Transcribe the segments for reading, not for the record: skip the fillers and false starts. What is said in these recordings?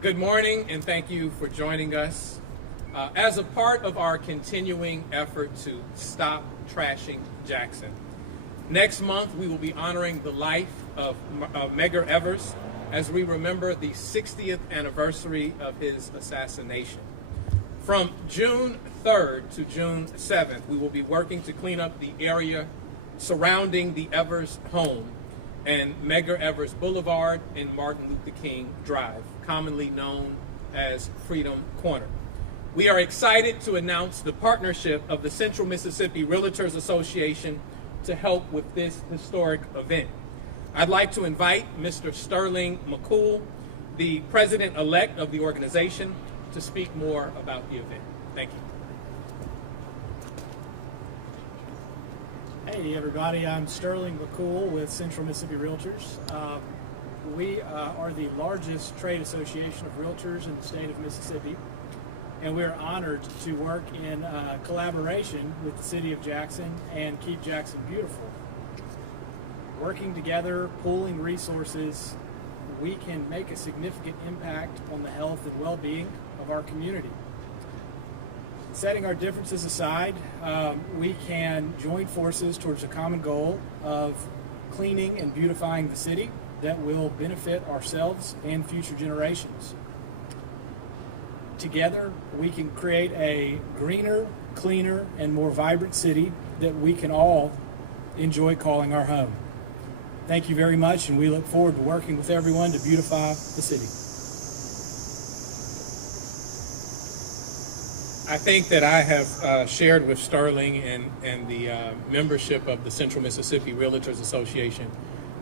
Good morning, and thank you for joining us. As a part of our continuing effort to stop trashing Jackson, next month we will be honoring the life of Medgar Evers as we remember the 60th anniversary of his assassination. From June 3rd to June 7th, we will be working to clean up the area surrounding the Evers home and Medgar Evers Boulevard and Martin Luther King Drive, commonly known as Freedom Corner. We are excited to announce the partnership of the Central Mississippi Realtors Association to help with this historic event. I'd like to invite Mr. Sterling McCool, the president-elect of the organization, to speak more about the event. Thank you. Hey everybody, I'm Sterling McCool with Central Mississippi Realtors. We are the largest trade association of realtors in the state of Mississippi, and we're honored to work in collaboration with the city of Jackson and Keep Jackson Beautiful. Working together, pooling resources, we can make a significant impact on the health and well-being of our community. Setting our differences aside, we can join forces towards a common goal of cleaning and beautifying the city that will benefit ourselves and future generations. Together, we can create a greener, cleaner, and more vibrant city that we can all enjoy calling our home. Thank you very much, and we look forward to working with everyone to beautify the city. I think that I have shared with Sterling and the membership of the Central Mississippi Realtors Association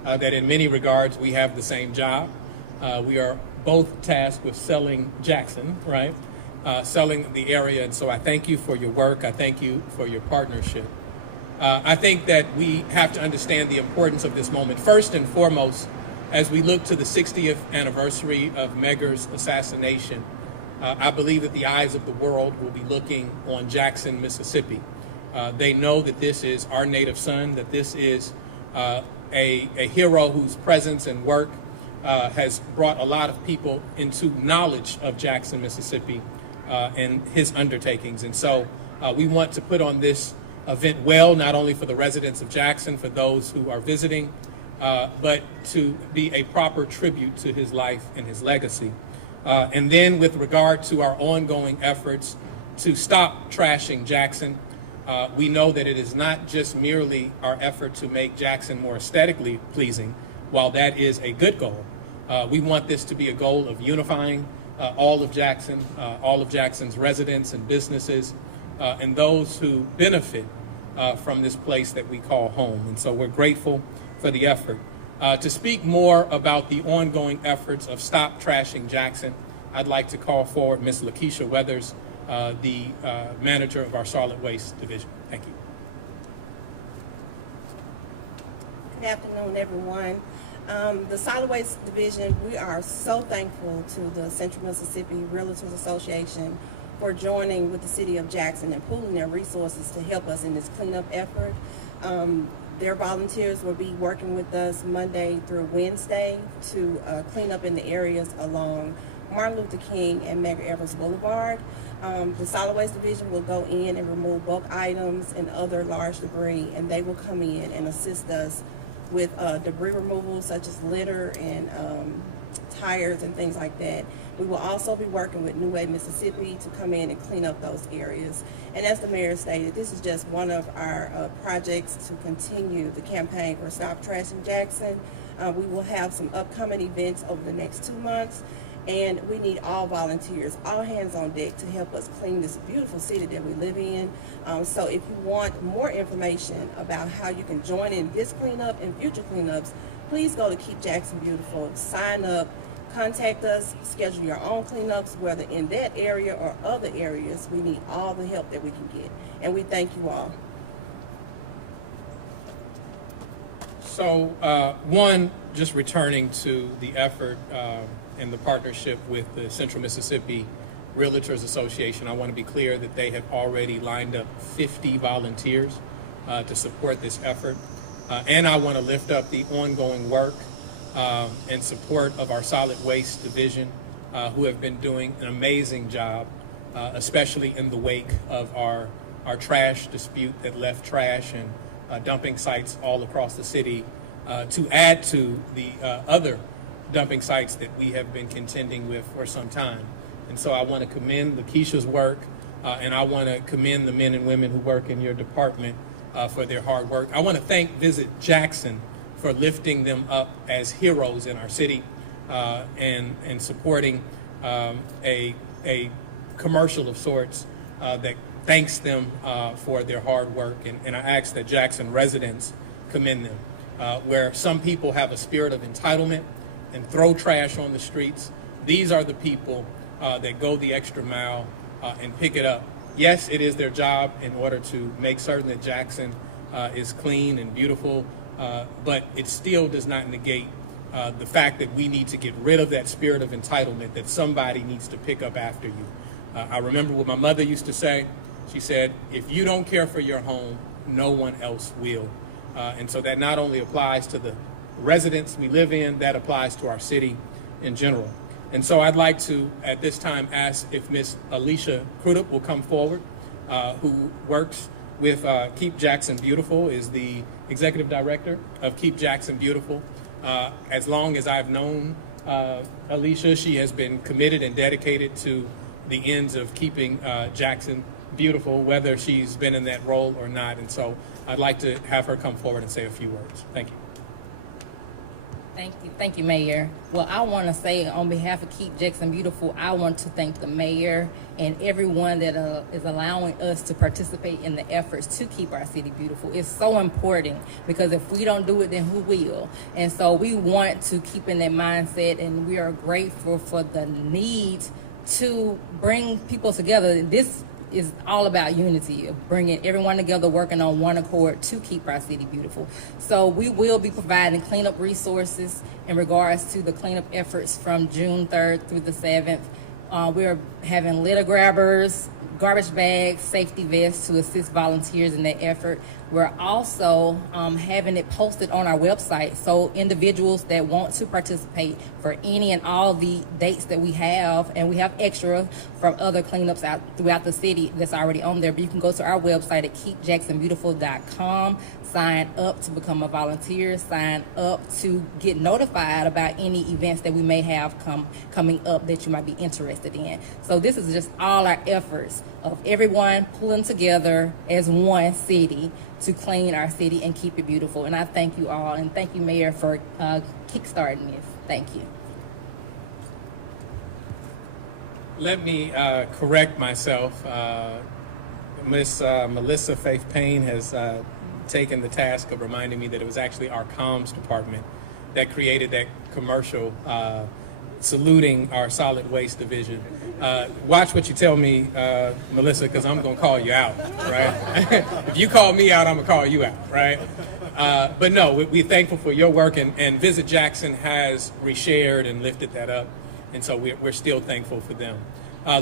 that in many regards we have the same job. We are both tasked with selling Jackson, right? Selling the area, and so I thank you for your work. I thank you for your partnership. I think that we have to understand the importance of this moment. First and foremost, as we look to the 60th anniversary of Medgar's assassination, I believe that the eyes of the world will be looking on Jackson, Mississippi. They know that this is our native son, that this is a hero whose presence and work has brought a lot of people into knowledge of Jackson, Mississippi, and his undertakings. And so we want to put on this event well, not only for the residents of Jackson, for those who are visiting, but to be a proper tribute to his life and his legacy. And then with regard to our ongoing efforts to stop trashing Jackson, we know that it is not just merely our effort to make Jackson more aesthetically pleasing, while that is a good goal. We want this to be a goal of unifying all of Jackson's residents and businesses, and those who benefit from this place that we call home. And so we're grateful for the effort. To speak more about the ongoing efforts of Stop Trashing Jackson, I'd like to call forward Ms. Lakeisha Weathers, the manager of our Solid Waste Division. Thank you. Good afternoon, everyone. The Solid Waste Division, we are so thankful to the Central Mississippi Realtors Association for joining with the city of Jackson and pooling their resources to help us in this cleanup effort. Their volunteers will be working with us Monday through Wednesday to clean up in the areas along Martin Luther King and Medgar Evers Boulevard. The Solid Waste Division will go in and remove bulk items and other large debris, and they will come in and assist us with debris removal such as litter and tires and things like that. We will also be working with New Way, Mississippi to come in and clean up those areas. And as the mayor stated, this is just one of our projects to continue the campaign for Stop Trashing Jackson. We will have some upcoming events over the next 2 months, and we need all volunteers, all hands on deck to help us clean this beautiful city that we live in. So if you want more information about how you can join in this cleanup and future cleanups, please go to Keep Jackson Beautiful, sign up, contact us, schedule your own cleanups, whether in that area or other areas. We need all the help that we can get, and we thank you all. So one, just returning to the effort and the partnership with the Central Mississippi Realtors Association, I want to be clear that they have already lined up 50 volunteers to support this effort. And I want to lift up the ongoing work and support of our Solid Waste Division who have been doing an amazing job, especially in the wake of our trash dispute that left trash and dumping sites all across the city, to add to the other dumping sites that we have been contending with for some time. And so I want to commend Lakeisha's work, and I want to commend the men and women who work in your department for their hard work. I want to thank Visit Jackson for lifting them up as heroes in our city, and supporting a commercial of sorts that thanks them for their hard work. And I ask that Jackson residents commend them. Where some people have a spirit of entitlement and throw trash on the streets, these are the people that go the extra mile and pick it up. Yes, it is their job in order to make certain that Jackson is clean and beautiful, but it still does not negate the fact that we need to get rid of that spirit of entitlement, that somebody needs to pick up after you. I remember what my mother used to say. She said, if you don't care for your home, no one else will. And so that not only applies to the residents we live in, that applies to our city in general. And so I'd like to, at this time, ask if Ms. Alicia Crudup will come forward, who works with Keep Jackson Beautiful, is the executive director of Keep Jackson Beautiful. As long as I've known Alicia, she has been committed and dedicated to the ends of keeping Jackson beautiful, whether she's been in that role or not. And so I'd like to have her come forward and say a few words. Thank you. Thank you, Mayor. Well, I want to say on behalf of Keep Jackson Beautiful, I want to thank the mayor and everyone that is allowing us to participate in the efforts to keep our city beautiful. It's so important, because if we don't do it, then who will? And so we want to keep in that mindset, and we are grateful for the need to bring people together. This is all about unity, of bringing everyone together, working on one accord to keep our city beautiful. So we will be providing cleanup resources in regards to the cleanup efforts from June 3rd through the 7th. We're having litter grabbers, garbage bags, safety vests to assist volunteers in that effort. We're also having it posted on our website, so individuals that want to participate for any and all the dates that we have, and we have extra from other cleanups out throughout the city that's already on there. But you can go to our website at keepjacksonbeautiful.com, sign up to become a volunteer, sign up to get notified about any events that we may have coming up that you might be interested in. So this is just all our efforts of everyone pulling together as one city to clean our city and keep it beautiful. And I thank you all, and thank you, Mayor, for kickstarting this. Thank you. Let me correct myself. Miss Melissa Faith Payne has taken the task of reminding me that it was actually our comms department that created that commercial saluting our solid waste division. Watch what you tell me, Melissa, because I'm going to call you out, right? If you call me out, I'm going to call you out, right? But no, we're thankful for your work, and Visit Jackson has reshared and lifted that up, and so we're still thankful for them.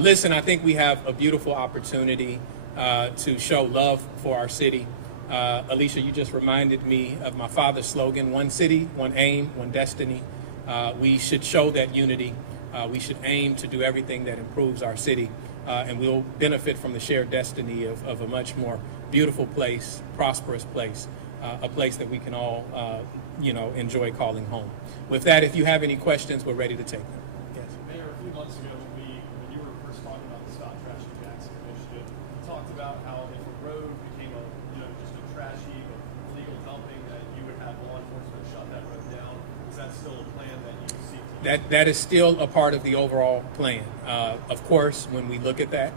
Listen, I think we have a beautiful opportunity to show love for our city. Alicia, you just reminded me of my father's slogan, one city, one aim, one destiny. We should show that unity. We should aim to do everything that improves our city, and we'll benefit from the shared destiny of a much more beautiful place, prosperous place, a place that we can all, enjoy calling home. With that, if you have any questions, we're ready to take them. Yes. Mayor, a few months ago, when you were first talking about the Stop Trash in Jackson initiative, you talked about how if a road became just a trash heap of illegal dumping, that you would have law enforcement shut that road down. Is that still a plan that you seek to use? That is still a part of the overall plan. Of course, when we look at that,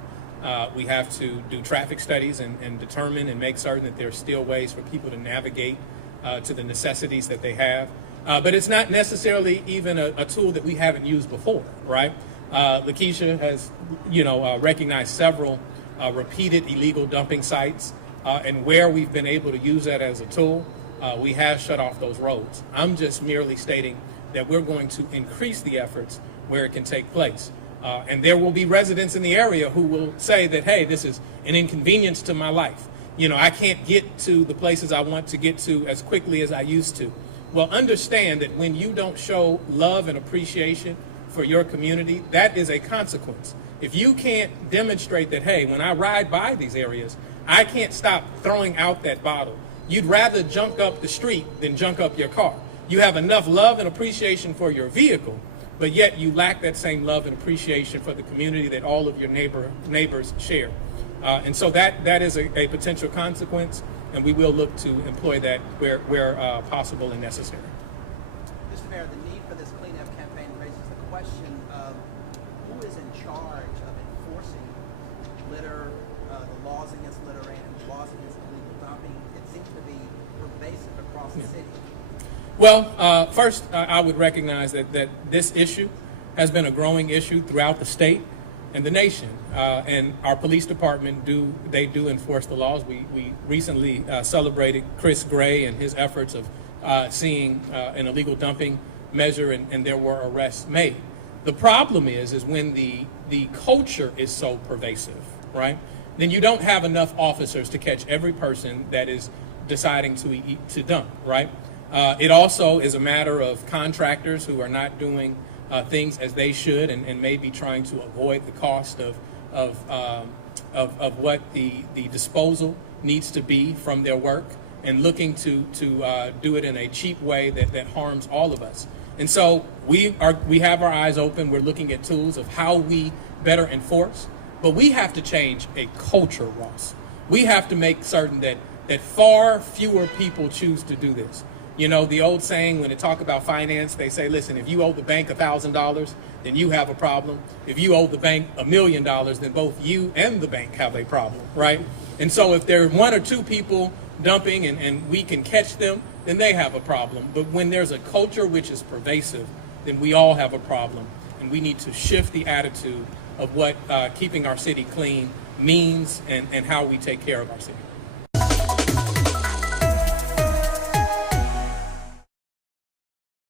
we have to do traffic studies and determine and make certain that there are still ways for people to navigate to the necessities that they have. But it's not necessarily even a tool that we haven't used before, right? Lakeisha has, recognized several repeated illegal dumping sites, and where we've been able to use that as a tool, we have shut off those roads. I'm just merely stating that we're going to increase the efforts where it can take place. And there will be residents in the area who will say that, hey, this is an inconvenience to my life. I can't get to the places I want to get to as quickly as I used to. Well, understand that when you don't show love and appreciation for your community, that is a consequence. If you can't demonstrate that, hey, when I ride by these areas, I can't stop throwing out that bottle. You'd rather junk up the street than junk up your car. You have enough love and appreciation for your vehicle, but yet you lack that same love and appreciation for the community that all of your neighbors share. And so that is a potential consequence, and we will look to employ that where possible and necessary. Mr. Mayor, the need for this cleanup campaign raises the question of who is in charge of enforcing litter, the laws against littering, and laws against illegal dumping. It seems to be pervasive across the city. Well, first, I would recognize that this issue has been a growing issue throughout the state and the nation. And our police department do enforce the laws. We recently celebrated Chris Gray and his efforts of seeing an illegal dumping measure, and there were arrests made. The problem is when the culture is so pervasive, right? Then you don't have enough officers to catch every person that is deciding to dump, right? It also is a matter of contractors who are not doing things as they should, and maybe trying to avoid the cost of what the disposal needs to be from their work, and looking to do it in a cheap way that harms all of us. And so we have our eyes open. We're looking at tools of how we better enforce, but we have to change a culture, Ross. We have to make certain that far fewer people choose to do this. You know, the old saying, when they talk about finance, they say, listen, if you owe the bank $1,000, then you have a problem. If you owe the bank $1 million, then both you and the bank have a problem, right? And so if there are one or two people dumping and we can catch them, then they have a problem. But when there's a culture which is pervasive, then we all have a problem. And we need to shift the attitude of what keeping our city clean means and how we take care of our city.